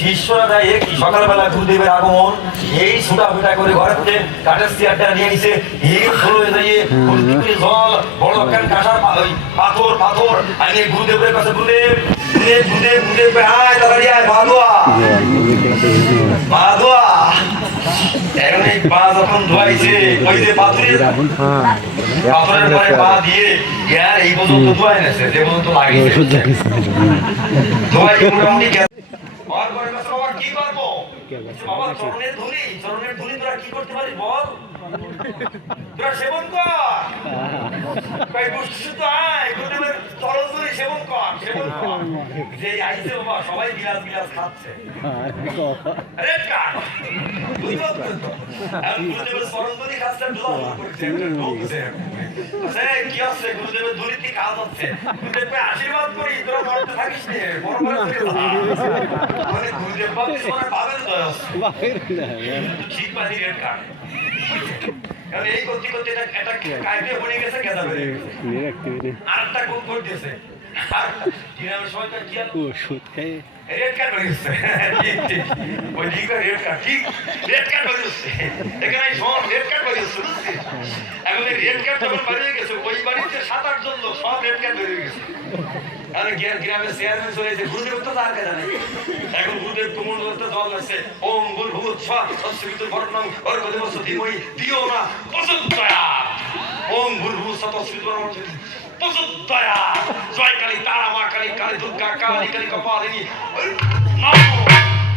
শিষ্যরা যায় সকালবেলা গুরুদেবের আগমন, এই ছুটা ফুটা করে থেকে কাঠের চেয়ারটা নিয়ে নিছে। হলো যাইয়ে ভর্তি জল, বড় একখান কাঁসার পাথর পাথর। আনিয়ে গুরুদেবের কাছে, গুরুদেব যখন ধোয়াইছে, ওই যে পাথরের দিয়ে এই পর্যন্ত ধোয়াই গেছে। আর পরে কাছে বাবা কি করব? বলছে, বাবা চরণের ধুলি চরণের ধুলি তোরা কি করতে পারিস বল? তোরা সেবন কর। কই বুঝছিস তো আয় গুরুদেবের চরণ ধুলি সেবন কর সেবন কর। যে আইছে বাবা সবাই বিলাস বিলাস খাচ্ছে। রেড কার্ড তুই তো গুরুদেবের চরণ ধুলি খাচ্ছে কি হচ্ছে গুরুদেবের ধুলি কাজ হচ্ছে গুরুদেবকে আশীর্বাদ করি তোরা মরতে থাকিস নে বড় বড় করে মানে গুরুদেব বাবা মানে পাবেন তো শীত পানি রেড কার্ড কারণ এই করতে করতে এটা একটা কায়দে বনে গেছে গেদা বেড়ে গেছে। আর একটা কোন করতেছে। আর দিনের সময় কি আর ওষুধ খাই রেড কার্ড হয়ে গেছে। ঠিক ঠিক। ওই দিকে রেড কার্ড ঠিক। রেড কার্ড হয়ে গেছে। এখানে সব রেড কার্ড হয়ে গেছে এখন রেড কার্ড যখন বাড়িয়ে গেছে ওই বাড়িতে সাত আট জন লোক সব রেড কার্ড হয়ে গেছে। গ্রা- গ্রামের চেয়ারম্যান চলে এসে গুরুদেব তো তার কাছে নেই এখন গুরুদেব তুমুল করতে জল আছে। ওম গুরু ভূত স্বা তৎসবিত বর্ণম অর্ঘদেব সধিময়ী দিও না। অযোধ্যয়া ওম গুরু ভূত স্বা তৎসবিত বর্ণম অযোধ্যয়া জয় কালী তারা মা কালী কালী দুর্গা কালী কালী কপালিনী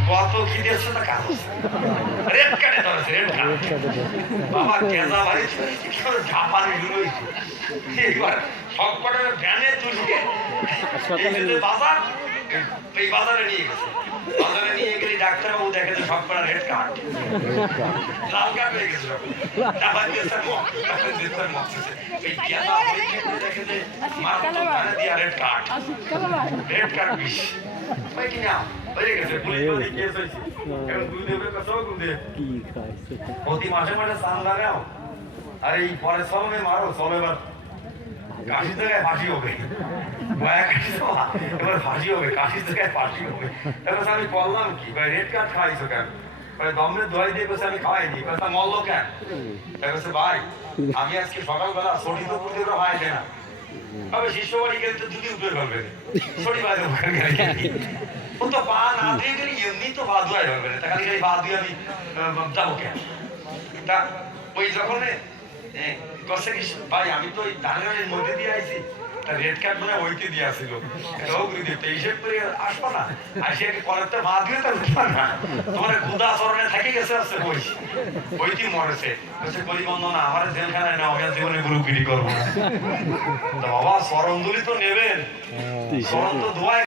কত কি দিয়েছে রেড কার্ডে ধরেছে রেড কার্ড বাবা কেজা বাড়ি ঝাপানি লুইছে এবার সব ভ্যানে তুলছে বাজার এই বাজারে নিয়ে গেছে বাজারে নিয়ে গেলে ডাক্তারবাবু দেখে যে সব কটা রেড কার্ড লাল কার্ড হয়ে গেছে এই দেখে যে ভ্যানে দিয়া রেড কার্ড রেড কার্ড বিষ না হয়ে গেছে কেস হয়েছে এখন গুরুদেবের কাছেও গুরুদেব প্রতি মাসে মাসে চান লাগাও আর এই পরে সলমে মারো সলমে এবার কাশি জায়গায় ফাঁসি হবে মায়া কাশি এবার ফাঁসি হবে কাশির জায়গায় ফাঁসি হবে এবার আমি বললাম কি ভাই রেড কার্ড খাইছো কেন মানে দমনে দোয়াই দিয়ে বসে আমি খাওয়াইনি কথা মরল কেন বলছে ভাই আমি আজকে সকালবেলা সরি তো পুজোর হয় না তবে শিষ্য বাড়ি গেলে তো দুদিন উপরে ফেলবে বাইরে গেলে ও তো পা না দিয়ে গেলে এমনি তো পা ধোয়াই হবে না তা খালি খালি পা দিয়ে আমি আহ, যাব কেন তা ওই যখন কষে কি ভাই আমি তো ওই ধানের মধ্যে দিয়ে আইছি তা রেড কার্ড মানে ওইতে দিয়ে আসছিল এটাও করে দিতে হিসেব করে আসব না আসি আগে পরের তো মা দিয়ে তো উঠবা না তোমার গুদা চরণে থেকে গেছে আসছে বই ওইটি মরেছে বলছে কলিবন্ধন আমার জেলখানায় না ওই জীবনে গুরুগিরি করব না তা বাবা চরণ দুলি তো নেবেন চরণ তো ধোয়ায়